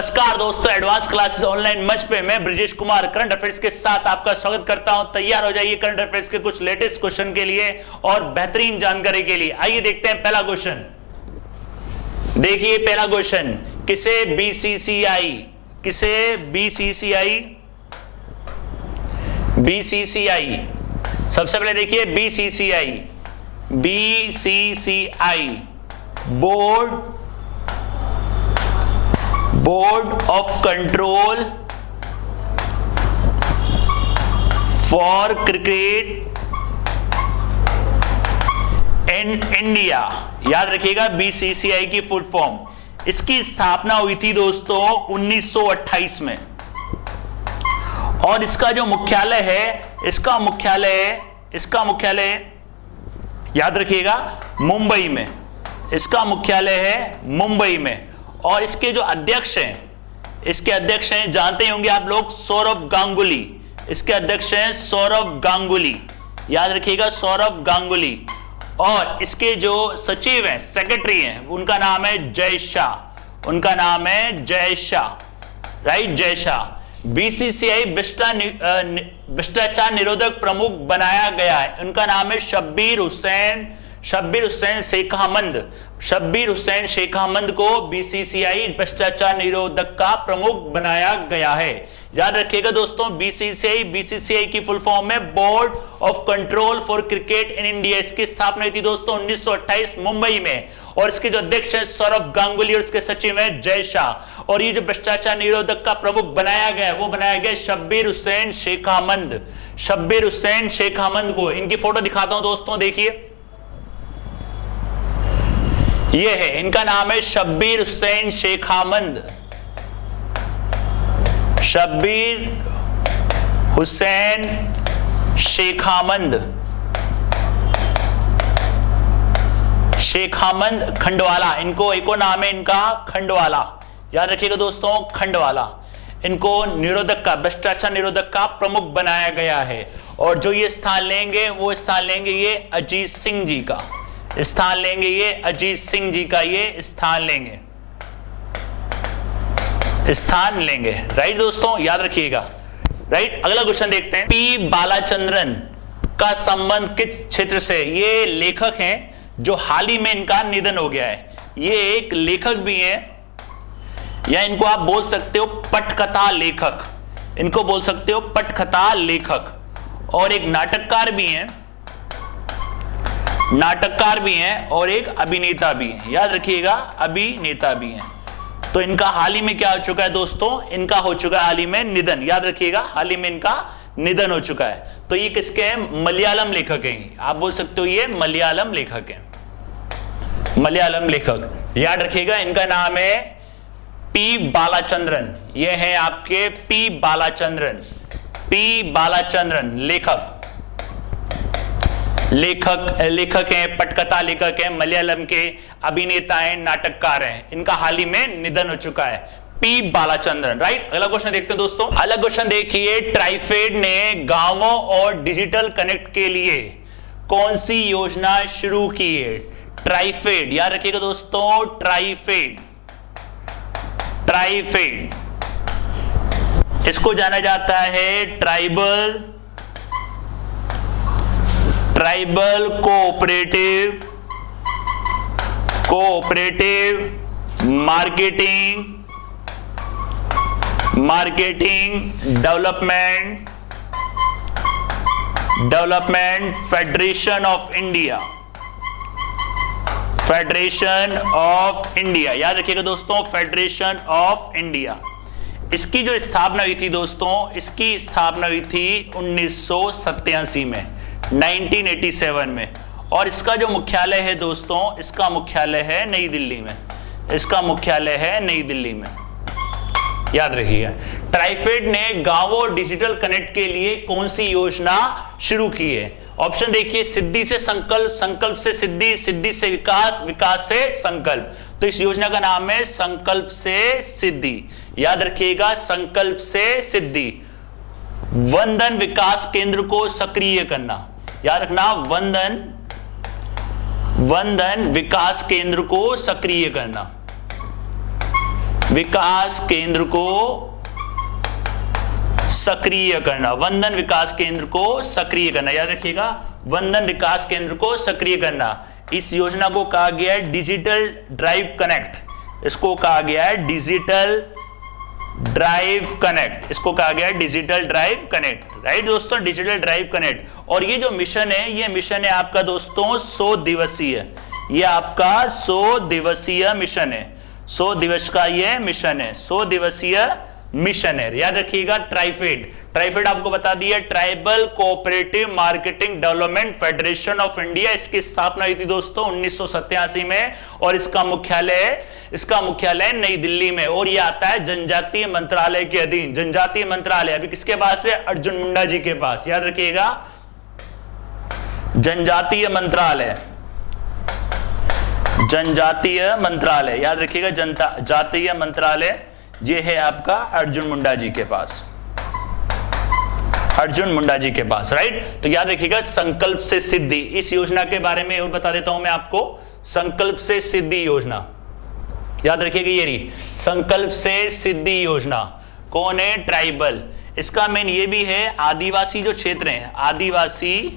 नमस्कार दोस्तों, advance classes online मंच पे मैं ब्रजेश कुमार करंट अफेयर्स के साथ आपका स्वागत करता हूं। तैयार हो जाइए करंट अफेयर्स के कुछ लेटेस्ट क्वेश्चन के लिए और बेहतरीन जानकारी के लिए। आइए देखते हैं पहला क्वेश्चन। देखिए पहला क्वेश्चन, किसे बीसीसीआई सबसे पहले देखिए BCCI board of control for cricket in India. याद रखिएगा बीसीसीआई की फुल फॉर्म। इसकी स्थापना हुई थी दोस्तों 1928 में और इसका जो मुख्यालय है, इसका मुख्यालय याद रखिएगा मुंबई में। इसका मुख्यालय है मुंबई में और इसके जो अध्यक्ष हैं जानते होंगे आप लोग, सौरव गांगुली। इसके अध्यक्ष हैं सौरव गांगुली, याद रखिएगा सौरव गांगुली। और इसके जो सचिव हैं, सेक्रेटरी हैं, उनका नाम है जय शाह, राइट, जय शाह। बीसीसीआई भ्रष्टाचार निरोधक प्रमुख बनाया गया है, उनका नाम है शब्बीर हुसैन शेख अहमद को बीसीसीआई भ्रष्टाचार निरोधक का प्रमुख बनाया गया है। याद रखिएगा दोस्तों, बीसीसीआई की फुल फॉर्म है board of control for cricket in India. इसकी स्थापना हुई थी दोस्तों 1928 मुंबई में और इसके जो अध्यक्ष हैं सौरव गांगुली और इसके सचिव हैं जय शाह। और ये जो भ्रष्टाचार निरोधक का प्रमुख बनाया गया, वो बनाया गया शब्बीर हुसैन शेख अहमद को। इनकी फोटो दिखाता हूं दोस्तों, देखिए ये है, इनका नाम है शब्बीर हुसैन शेख अहमद। खंडवाला, इनको एक और नाम है इनका खंडवाला। याद रखिएगा दोस्तों खंडवाला। इनको भ्रष्टाचार निरोधक का प्रमुख बनाया गया है और जो ये स्थान लेंगे वो स्थान लेंगे ये अजीत सिंह जी का स्थान लेंगे, राइट दोस्तों, याद रखिएगा, राइट। अगला क्वेश्चन देखते हैं, पी बालाचंद्रन का संबंध किस क्षेत्र से? ये लेखक हैं जो हाल ही में इनका निधन हो गया है। ये एक लेखक भी हैं या इनको आप बोल सकते हो पटकथा लेखक, और एक नाटककार भी हैं और एक अभिनेता भी हैं। याद रखिएगा अभिनेता भी हैं। तो इनका हाल ही में क्या हो चुका है दोस्तों? इनका हो चुका है हाल ही में निधन। याद रखिएगा हाल ही में इनका निधन हो चुका है। तो ये किसके हैं? मलयालम लेखक हैं। आप बोल सकते हो ये मलयालम लेखक हैं, याद रखिएगा। इनका नाम है पी बालाचंद्रन। ये हैं आपके पी बालाचंद्रन लेखक हैं, पटकथा लेखक हैं, मलयालम के अभिनेता हैं, नाटककार हैं। इनका हाल ही में निधन हो चुका है, पी बालाचंद्रन, राइट। अगला क्वेश्चन देखते हैं दोस्तों। अगला क्वेश्चन देखिए, ट्राइफेड ने गांवों और डिजिटल कनेक्ट के लिए कौन सी योजना शुरू की है? ट्राइफेड, याद रखिएगा दोस्तों, ट्राइफेड इसको जाना जाता है tribal cooperative marketing development federation of India. याद रखिएगा दोस्तों, फेडरेशन ऑफ इंडिया। इसकी जो स्थापना हुई थी दोस्तों, इसकी स्थापना हुई थी 1987 में, 1987 में। और इसका जो मुख्यालय है दोस्तों, इसका मुख्यालय है नई दिल्ली में, याद रखिए। ट्राइफेड ने गांवों और डिजिटल कनेक्ट के लिए कौन सी योजना शुरू की है? ऑप्शन देखिए, सिद्धि से संकल्प, संकल्प से सिद्धि, सिद्धि से विकास, विकास से संकल्प। तो इस योजना का नाम है संकल्प से सिद्धि। याद रखिएगा, संकल्प से सिद्धि। वंदन विकास केंद्र को सक्रिय करना, याद रखना, वंदन विकास केंद्र को सक्रिय करना। विकास केंद्र को सक्रिय करना, वंदन विकास केंद्र को सक्रिय करना, याद रखिएगा, वंदन विकास केंद्र को सक्रिय करना। इस योजना को कहा गया है डिजिटल ड्राइव कनेक्ट, इसको कहा गया है डिजिटल ड्राइव कनेक्ट, इसको कहा गया है डिजिटल ड्राइव कनेक्ट, राइट दोस्तों, डिजिटल ड्राइव कनेक्ट। और ये जो मिशन है, ये मिशन है आपका दोस्तों 100 दिवसीय, ये आपका 100 दिवसीय मिशन है, 100 दिवस का ये मिशन है, 100 दिवसीय मिशन है। याद रखिएगा ट्राइफेड, ट्राइफेड आपको बता दिया, tribal cooperative marketing development federation of India, इसकी स्थापना हुई थी दोस्तों 1987 में, और इसका मुख्यालय नई दिल्ली में, और ये आता है जनजातीय मंत्रालय के अधीन। जनजातीय मंत्रालय अभी किसके पास है? अर्जुन मुंडा जी के पास, याद रखिएगा, जनजातीय मंत्रालय, जनजातीय मंत्रालय, याद रखिएगा, जनजातीय मंत्रालय ये है आपका अर्जुन मुंडा जी के पास, अर्जुन मुंडा जी के पास, राइट। तो याद रखिएगा संकल्प से सिद्धि, इस योजना के बारे में और बता देता हूं मैं आपको, संकल्प से सिद्धि योजना, याद रखिएगा, ये रही संकल्प से सिद्धि योजना। कौन है? ट्राइबल। इसका मेन ये भी है, आदिवासी जो क्षेत्र हैं, आदिवासी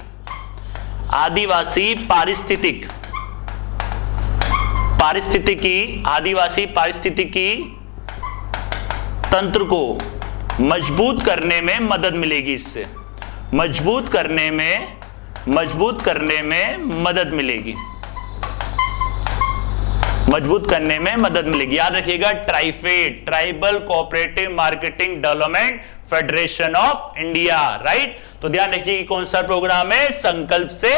पारिस्थितिकी तंत्र को मजबूत करने में मदद मिलेगी, इससे मजबूत करने में मदद मिलेगी, याद रखिएगा TRIFED, tribal cooperative marketing development federation of India, right. तो ध्यान रखिए कि कौन सा प्रोग्राम है? संकल्प से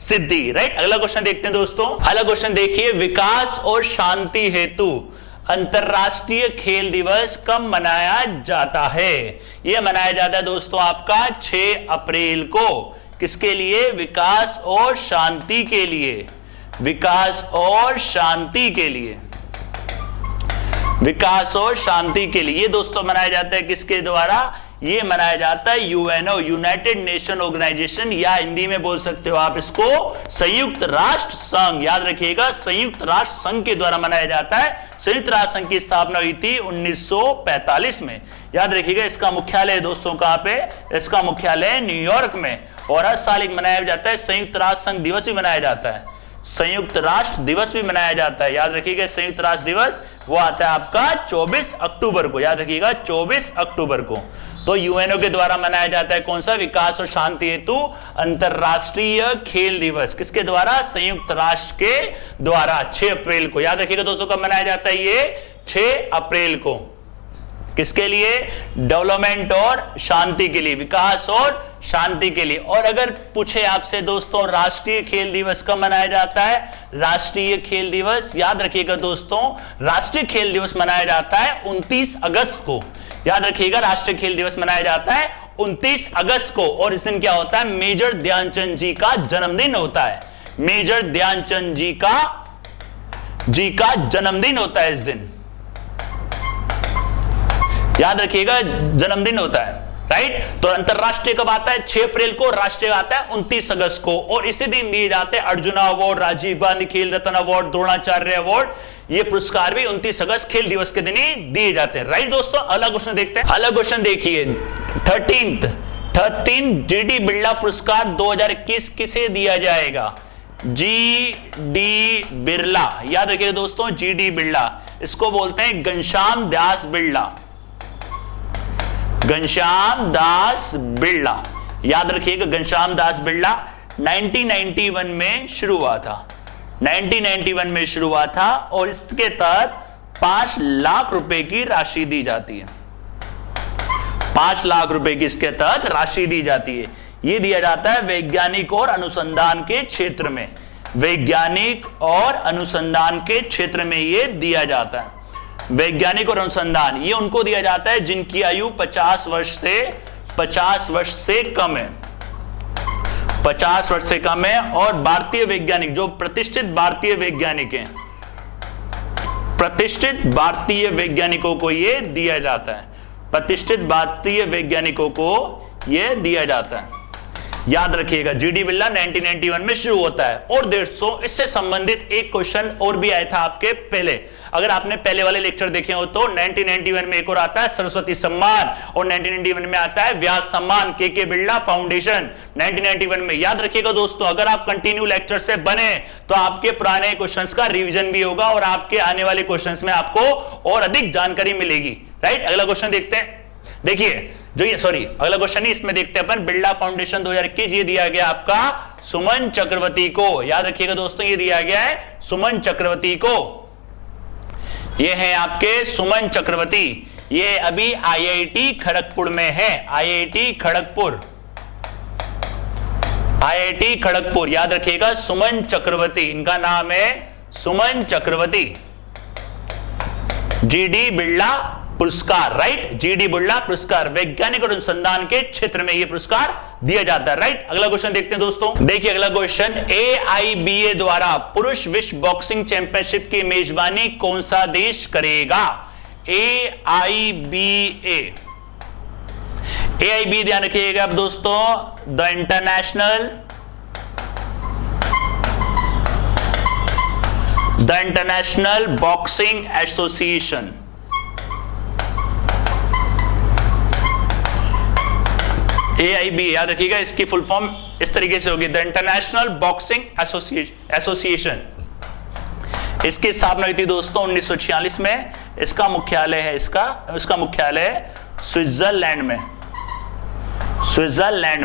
सिद्धि, राइट। अगला क्वेश्चन देखते हैं दोस्तों, अगला क्वेश्चन देखिए, विकास और शांति हेतु अंतरराष्ट्रीय खेल दिवस कब मनाया जाता है? यह मनाया जाता है दोस्तों आपका 6 अप्रैल को, किसके लिए? विकास और शांति के लिए, विकास और शांति के लिए, विकास और शांति के लिए। ये दोस्तों मनाया जाता है किसके द्वारा? ये मनाया जाता है यूएनओ, यूनाइटेड नेशन ऑर्गेनाइजेशन, या हिंदी में बोल सकते हो आप इसको संयुक्त राष्ट्र संघ, याद रखिएगा, संयुक्त राष्ट्र संघ के द्वारा मनाया जाता है। संयुक्त राष्ट्र संघ की स्थापना हुई थी 1945 में, याद रखिएगा। इसका मुख्यालय दोस्तों कहां पे? इसका मुख्यालय न्यूयॉर्क में, और हर साल एक मनाया जाता है संयुक्त राष्ट्र संघ दिवस भी मनाया जाता है, संयुक्त राष्ट्र दिवस भी मनाया जाता है, याद रखिएगा। संयुक्त राष्ट्र दिवस वो आता है आपका 24 अक्टूबर को, याद रखिएगा 24 अक्टूबर को। तो यूएनओ के द्वारा मनाया जाता है कौन सा? विकास और शांति हेतु अंतरराष्ट्रीय खेल दिवस, किसके द्वारा? संयुक्त राष्ट्र के द्वारा, 6 अप्रैल को, याद रखिएगा दोस्तों। कब मनाया जाता है ये? 6 अप्रैल को, किसके लिए? डेवलपमेंट और शांति के लिए, विकास और शांति के लिए। और अगर पूछे आपसे दोस्तों राष्ट्रीय खेल दिवस कब मनाया जाता है? राष्ट्रीय खेल दिवस, याद रखिएगा दोस्तों, राष्ट्रीय खेल दिवस मनाया जाता है 29 अगस्त को, याद रखिएगा। राष्ट्रीय खेल दिवस मनाया जाता है 29 अगस्त को, और इस दिन क्या होता है? मेजर ध्यानचंद जी का जन्मदिन होता है, मेजर ध्यानचंद जी का जन्मदिन होता है इस दिन, याद रखिएगा, जन्मदिन होता है, राइट। तो अंतरराष्ट्रीय कब आता है? 6 अप्रैल को, राष्ट्रीय आता है 29 अगस्त को, और इसी दिन दिए जाते हैं अर्जुना अवार्ड, राजीव गांधी खेल रत्न अवार्ड, द्रोणाचार्य अवार्ड, ये पुरस्कार भी 29 अगस्त खेल दिवस के दिन ही दिए जाते हैं, राइट दोस्तों। अगला क्वेश्चन देखते हैं, अगला क्वेश्चन देखिए, 13th जीडी बिरला पुरस्कार 2021 किसे दिया जाएगा? जी.डी. बिरला, याद रखिएगा दोस्तों, जी.डी. बिरला, इसको बोलते हैं घनश्याम दास बिरला, घनश्याम दास बिरला, याद रखिएगा घनश्याम दास बिरला। 1991 में शुरू हुआ था, 1991 में शुरू हुआ था, और इसके तहत 5 लाख रुपए की राशि दी जाती है, 5 लाख रुपए की इसके तहत राशि दी जाती है। यह दिया जाता है वैज्ञानिक और अनुसंधान के क्षेत्र में, वैज्ञानिक और अनुसंधान के क्षेत्र में यह दिया जाता है। वैज्ञानिक और अनुसंधान ये उनको दिया जाता है जिनकी आयु 50 वर्ष से कम है, 50 वर्ष से कम है। और भारतीय वैज्ञानिक, जो प्रतिष्ठित भारतीय वैज्ञानिक हैं, प्रतिष्ठित भारतीय वैज्ञानिकों को यह दिया जाता है, प्रतिष्ठित भारतीय वैज्ञानिकों को यह दिया जाता है। याद रखिएगा, जीडी बिरला 1991 में शुरू होता है। और दोस्तों इससे संबंधित एक क्वेश्चन और भी आया था आपके पहले, अगर आपने पहले वाले लेक्चर देखे हो तो 1991 में एक और आता है सरस्वती सम्मान, और 1991 में आता है व्यास सम्मान, के बिरला फाउंडेशन 1991 में। याद रखिएगा दोस्तों, अगर आप कंटिन्यू लेक्चर से बने तो आपके पुराने क्वेश्चंस का रिवीजन भी होगा और आपके आने वाले क्वेश्चंस में आपको और अधिक जानकारी मिलेगी, राइट। अगला क्वेश्चन देखते हैं, देखिए जो ये अगला क्वेश्चन नहीं, इसमें देखते हैं अपन बिरला फाउंडेशन 2021, ये दिया गया आपका सुमन चक्रवर्ती को। याद रखिएगा दोस्तों, ये दिया गया है सुमन चक्रवर्ती को, ये है आपके सुमन चक्रवर्ती, ये अभी आईआईटी खड़गपुर में है, आईआईटी खड़गपुर। याद रखिएगा सुमन चक्रवर्ती, इनका नाम है सुमन चक्रवर्ती। जीडी बिरला पुरस्कार, राइट, जीडी बिरला पुरस्कार, वैज्ञानिक और अनुसंधान के क्षेत्र में यह पुरस्कार दिया जाता है, राइट। अगला क्वेश्चन देखते हैं दोस्तों, देखिए अगला क्वेश्चन, AIBA द्वारा पुरुष विश्व बॉक्सिंग चैंपियनशिप की मेजबानी कौन सा देश करेगा? AIBA ध्यान रखिएगा अब दोस्तों, the international boxing association. AIBA याद रखिएगा, इसकी फुल फॉर्म इस तरीके से होगी, द इंटरनेशनल बॉक्सिंग एसोसिएशन। इसकी स्थापना हुई थी दोस्तों 1946 में। इसका मुख्यालय है इसका मुख्यालय स्विट्जरलैंड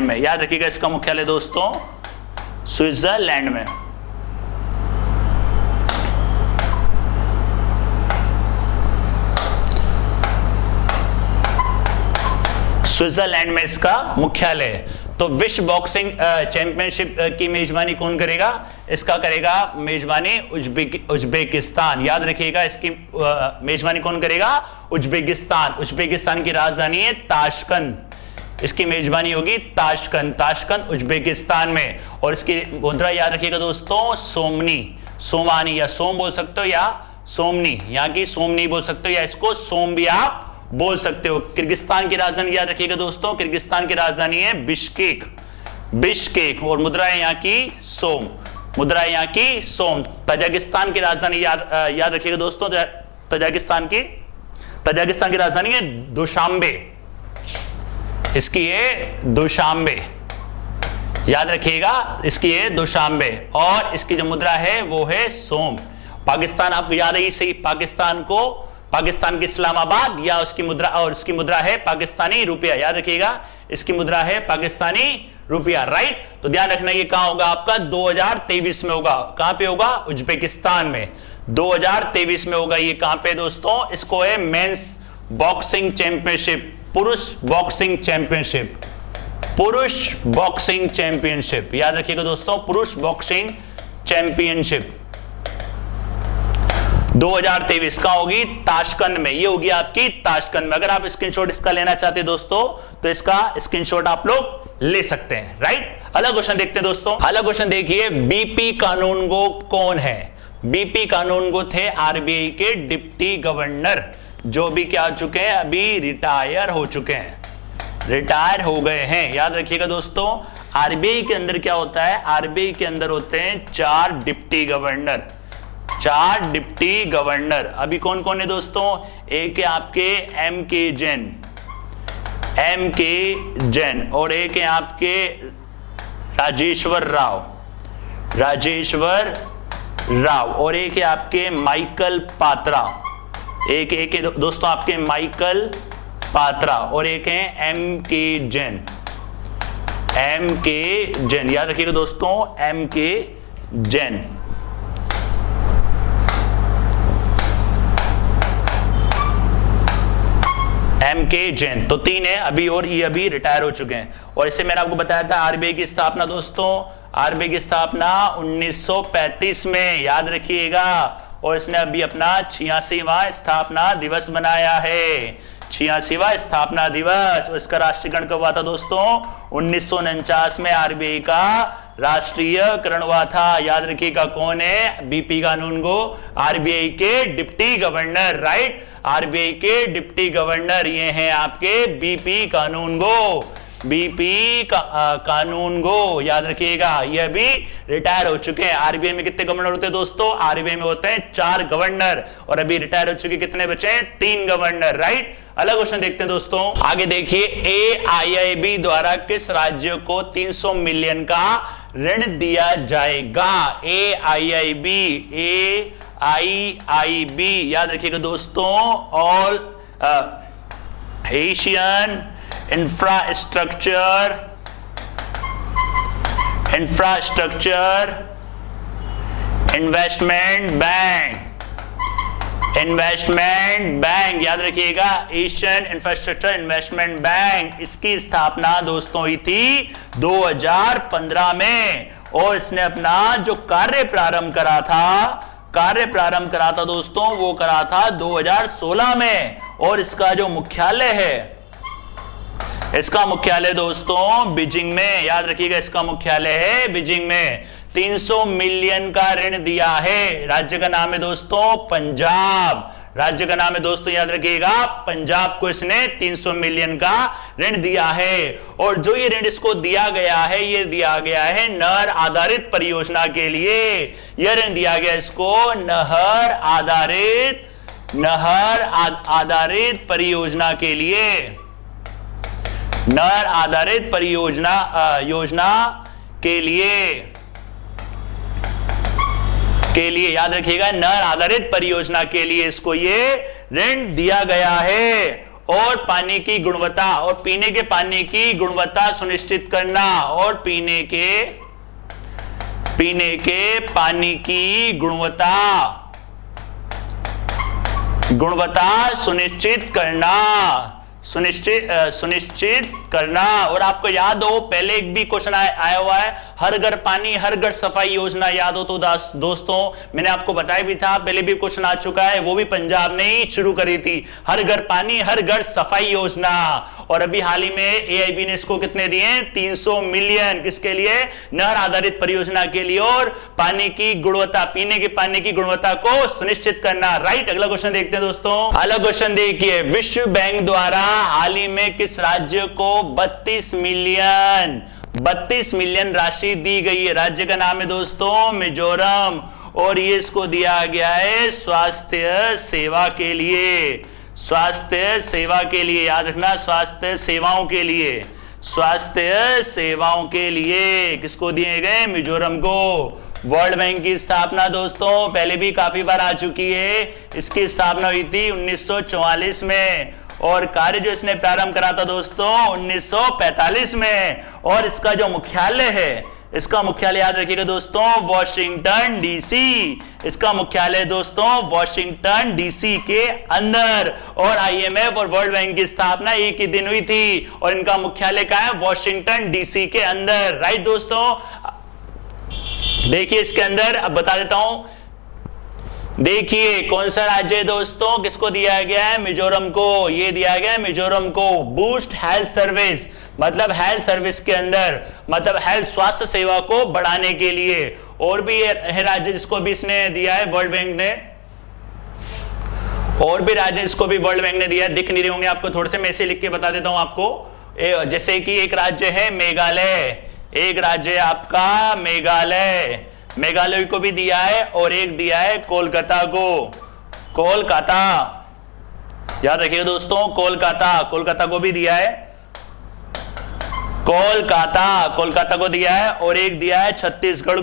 में। याद रखिएगा इसका मुख्यालय दोस्तों स्विट्जरलैंड में। स्विट्जरलैंड में इसका मुख्यालय है। तो विश्व बॉक्सिंग चैंपियनशिप की मेजबानी कौन करेगा? इसका करेगा मेजबानी उज्बेकिस्तान। याद रखिएगा इसकी मेजबानी कौन करेगा? उज्बेकिस्तान की राजधानी है ताशकंद, इसकी मेजबानी होगी ताशकंद उज्बेकिस्तान में। और इसकी मुद्रा याद रखिएगा दोस्तों सोमानी या सोम बोल सकते हो या सोमनी, यहाँ की सोमनी बोल सकते हो या इसको सोम भी आप बोल सकते हो। किर्गिस्तान की राजधानी याद रखिएगा दोस्तों, किर्गिस्तान की राजधानी है बिश्केक और मुद्रा है यहाँ की सोम, तजाकिस्तान की राजधानी याद रखिएगा दोस्तों, तजाकिस्तान की राजधानी है दुशांबे, इसकी है दुशांबे, याद रखिएगा इसकी है दुशांबे। और इसकी जो मुद्रा है वो है सोम। पाकिस्तान आपको याद है सही, पाकिस्तान की इस्लामाबाद या उसकी मुद्रा है पाकिस्तानी रुपया। याद रखिएगा इसकी मुद्रा है पाकिस्तानी रुपया, राइट। तो ध्यान रखना ये कहां होगा आपका 2023 में होगा। कहां पे होगा? उज्बेकिस्तान में 2023 में होगा। ये कहां पे दोस्तों? इसको है मेंस बॉक्सिंग चैंपियनशिप, पुरुष बॉक्सिंग चैंपियनशिप। याद रखिएगा दोस्तों पुरुष बॉक्सिंग चैंपियनशिप 2023 का होगी ताशकंद में, ये होगी आपकी ताशकंद में। अगर आप स्क्रीनशॉट इसका लेना चाहते हैं दोस्तों तो इसका स्क्रीनशॉट आप लोग ले सकते हैं, राइट। अगला क्वेश्चन देखते हैं दोस्तों। अगला क्वेश्चन देखिए, बीपी कानूनगो कौन है? बीपी कानूनगो थे आरबीआई के डिप्टी गवर्नर, जो भी क्या हो चुके हैं, अभी रिटायर हो गए हैं। याद रखिएगा दोस्तों आरबीआई के अंदर क्या होता है? आरबीआई के अंदर होते हैं 4 डिप्टी गवर्नर। अभी कौन कौन है दोस्तों? एक है आपके एम के जैन और एक है आपके राजेश्वर राव और एक है आपके माइकल पात्रा। एक है दोस्तों आपके माइकल पात्रा और एक है एम के जैन। याद रखिएगा दोस्तों एम के जैन। तो 3 है अभी और ये अभी रिटायर हो चुके हैं। और इससे मैंने आपको बताया था आरबीआई की स्थापना दोस्तों, आरबीआई की स्थापना 1935 में, याद रखिएगा। और इसने अभी अपना 86वां स्थापना दिवस मनाया है, 86वां स्थापना दिवस। और इसका राष्ट्रीयकरण कब हुआ था दोस्तों? 1949 में आरबीआई का राष्ट्रीयकरण हुआ था। याद रखिएगा कौन है? बीपी कानूनगो, आरबीआई के डिप्टी गवर्नर, राइट। आरबीआई के डिप्टी गवर्नर ये हैं आपके बीपी कानूनगो। बीपी कानूनगो, याद रखिएगा, ये भी रिटायर हो चुके हैं। आरबीआई में कितने गवर्नर होते हैं दोस्तों? आरबीआई में होते हैं 4 गवर्नर और अभी रिटायर हो चुके कितने बचे हैं? 3 गवर्नर, राइट। अलग क्वेश्चन देखते हैं दोस्तों। आगे देखिए, AIIB द्वारा किस राज्य को 300 मिलियन का ऋण दिया जाएगा? AIIB, याद रखिएगा दोस्तों, all Asian infrastructure investment bank, याद रखिएगा, एशियन इंफ्रास्ट्रक्चर इन्वेस्टमेंट बैंक। इसकी स्थापना दोस्तों हुई थी 2015 में और इसने अपना जो कार्य प्रारंभ करा था दोस्तों, वो करा था 2016 में। और इसका जो मुख्यालय है, इसका मुख्यालय दोस्तों बीजिंग में, याद रखिएगा, इसका मुख्यालय है बीजिंग में। 300 मिलियन का ऋण दिया है। राज्य का नाम है दोस्तों पंजाब, राज्य का नाम है दोस्तों, याद रखिएगा, पंजाब को इसने 300 मिलियन का ऋण दिया है। और जो ये ऋण इसको दिया गया है, ये दिया गया है नहर आधारित परियोजना के लिए। यह ऋण दिया गया इसको नहर आधारित परियोजना के लिए, नहर आधारित योजना के लिए, याद रखिएगा, नहर आधारित परियोजना के लिए इसको ये ऋण दिया गया है। और पानी की गुणवत्ता और पीने के पानी की गुणवत्ता सुनिश्चित करना, और पीने के पानी की गुणवत्ता सुनिश्चित करना। और आपको याद हो, पहले एक भी क्वेश्चन आया हुआ है, हर घर पानी हर घर सफाई योजना, याद हो तो दोस्तों मैंने आपको बताया भी था, पहले भी क्वेश्चन आ चुका है, वो भी पंजाब ने ही शुरू करी थी, हर घर पानी हर घर सफाई योजना। और अभी हाल ही में AIB ने इसको कितने दिए? 300 मिलियन, किसके लिए? नहर आधारित परियोजना के लिए और पानी की गुणवत्ता, पीने के पानी की गुणवत्ता को सुनिश्चित करना, राइट। अगला क्वेश्चन देखते हैं दोस्तों। अगला क्वेश्चन देखिए, विश्व बैंक द्वारा हाल ही में किस राज्य को 32 मिलियन राशि दी गई है? राज्य का नाम है दोस्तों मिजोरम और ये इसको दिया गया है स्वास्थ्य सेवा के लिए, याद रखना, स्वास्थ्य सेवाओं के लिए किसको दिए गए? मिजोरम को। वर्ल्ड बैंक की स्थापना दोस्तों पहले भी काफी बार आ चुकी है, इसकी स्थापना हुई थी 1944 में और कार्य जो इसने प्रारंभ करा था दोस्तों 1945 में। और इसका जो मुख्यालय है, इसका मुख्यालय याद रखिएगा दोस्तों वॉशिंगटन डीसी, इसका मुख्यालय दोस्तों वॉशिंगटन डीसी के अंदर। और IMF और वर्ल्ड बैंक की स्थापना एक ही दिन हुई थी और इनका मुख्यालय कहाँ है? वॉशिंगटन डीसी के अंदर, राइट दोस्तों। देखिए इसके अंदर अब बता देता हूं, देखिए कौन सा राज्य है दोस्तों, किसको दिया गया है? मिजोरम को, ये दिया गया है मिजोरम को। बूस्ट हेल्थ सर्विस, मतलब हेल्थ सर्विस के अंदर, मतलब हेल्थ स्वास्थ्य सेवा को बढ़ाने के लिए। और भी है राज्य जिसको भी इसने दिया है वर्ल्ड बैंक ने, और भी राज्य जिसको भी वर्ल्ड बैंक ने दिया है, दिख नहीं रहे होंगे आपको, थोड़े से मैं इसे लिख के बता देता हूं आपको। जैसे कि एक राज्य है मेघालय, एक राज्य आपका मेघालय को भी दिया है और एक दिया है कोलकाता को, कोलकाता, याद रखिएगा दोस्तों, कोलकाता को भी दिया है, कोलकाता को दिया है। और एक दिया है छत्तीसगढ़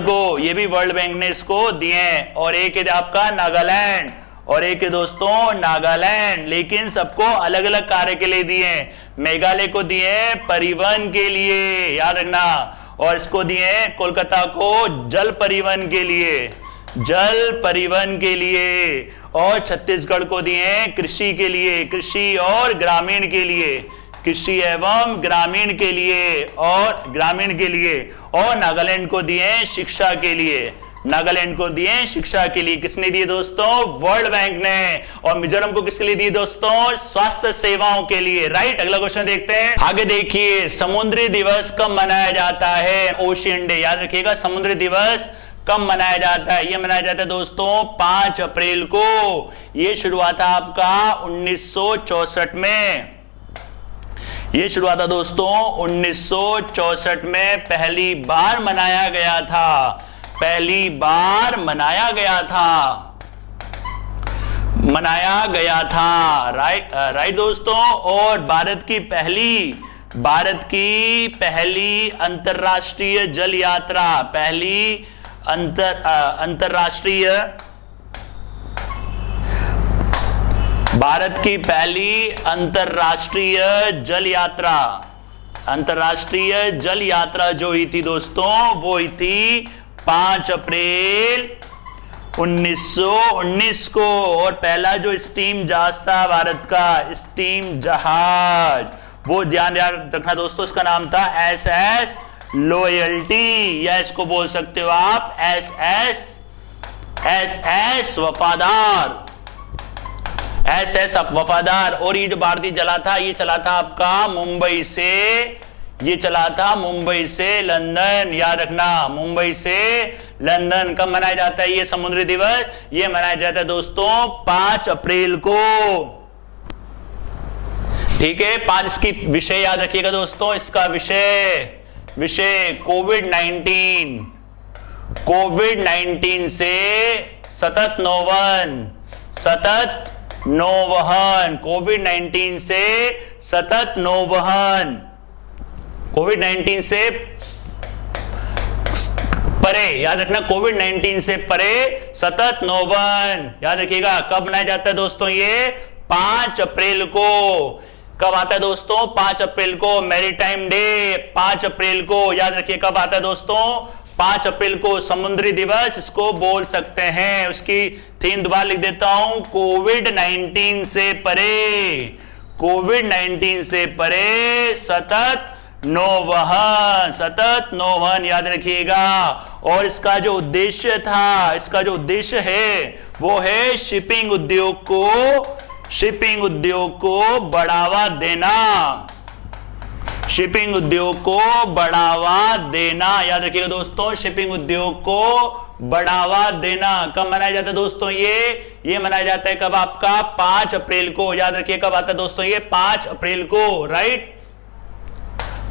को, ये भी वर्ल्ड बैंक ने इसको दिए हैं। और एक है आपका नागालैंड, और एक है दोस्तों नागालैंड, लेकिन सबको अलग अलग कार्य के लिए दिए हैं। मेघालय को दिए परिवहन के लिए, याद रखना, और इसको दिए कोलकाता को जल परिवहन के लिए, और छत्तीसगढ़ को दिए कृषि के लिए, कृषि और ग्रामीण के लिए, कृषि एवं ग्रामीण के लिए, और नागालैंड को दिए शिक्षा के लिए, किसने दिए दोस्तों? वर्ल्ड बैंक ने। और मिजोरम को किसके लिए दिए दोस्तों? स्वास्थ्य सेवाओं के लिए, राइट। अगला क्वेश्चन देखते हैं, आगे देखिए, समुद्री दिवस कब मनाया जाता है? ओशियन डे, याद रखिएगा, समुद्री दिवस कब मनाया जाता है? यह मनाया जाता है दोस्तों 5 अप्रैल को। यह शुरुआत था आपका 1964 में, ये शुरू हुआ था दोस्तों 1964 में, पहली बार मनाया गया था, पहली बार मनाया गया था, राइट दोस्तों। और भारत की पहली अंतरराष्ट्रीय जल यात्रा, पहली भारत की पहली अंतरराष्ट्रीय जल यात्रा जो हुई थी दोस्तों, वो हुई थी 5 अप्रैल 1919 को। और पहला जो स्टीम जहाज था भारत का, स्टीम जहाज, वो ध्यान रखना दोस्तों, इसका नाम था SS लॉयल्टी, या इसको बोल सकते हो आप SS वफादार, SS वफादार। और ये जो भारतीय जला था, ये चला था आपका मुंबई से लंदन, याद रखना, मुंबई से लंदन। कब मनाया जाता है ये समुद्री दिवस? ये मनाया जाता है दोस्तों 5 अप्रैल को, ठीक है। 5 इसकी विषय याद रखिएगा दोस्तों, इसका विषय कोविड-19 से सतत नौवहन, कोविड-19 से सतत नौवहन, कोविड-19 से परे, याद रखना, कोविड-19 से परे सतत नौवहन, याद रखिएगा। कब मनाया जाता है दोस्तों? ये 5 अप्रैल को। कब आता है दोस्तों? 5 अप्रैल को, मैरीटाइम डे 5 अप्रैल को, याद रखिए। कब आता है दोस्तों? 5 अप्रैल को, समुद्री दिवस इसको बोल सकते हैं। उसकी थीम दोबारा लिख देता हूं, कोविड-19 से परे सतत नौवहन, याद रखिएगा। और इसका जो उद्देश्य है वो है शिपिंग उद्योग को बढ़ावा देना, याद रखिएगा दोस्तों, शिपिंग उद्योग को बढ़ावा देना। कब मनाया जाता है दोस्तों? ये मनाया जाता है कब? आपका 5 अप्रैल को, याद रखिए। कब आता है दोस्तों? ये 5 अप्रैल को, राइट,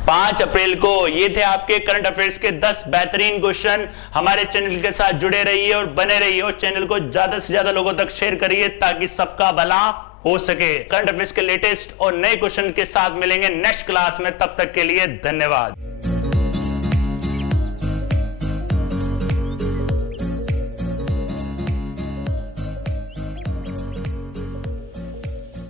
5 अप्रैल को। ये थे आपके करंट अफेयर्स के 10 बेहतरीन क्वेश्चन। हमारे चैनल के साथ जुड़े रहिए और बने रहिए, और चैनल को ज्यादा से ज्यादा लोगों तक शेयर करिए ताकि सबका भला हो सके। करंट अफेयर्स के लेटेस्ट और नए क्वेश्चन के साथ मिलेंगे नेक्स्ट क्लास में, तब तक के लिए धन्यवाद।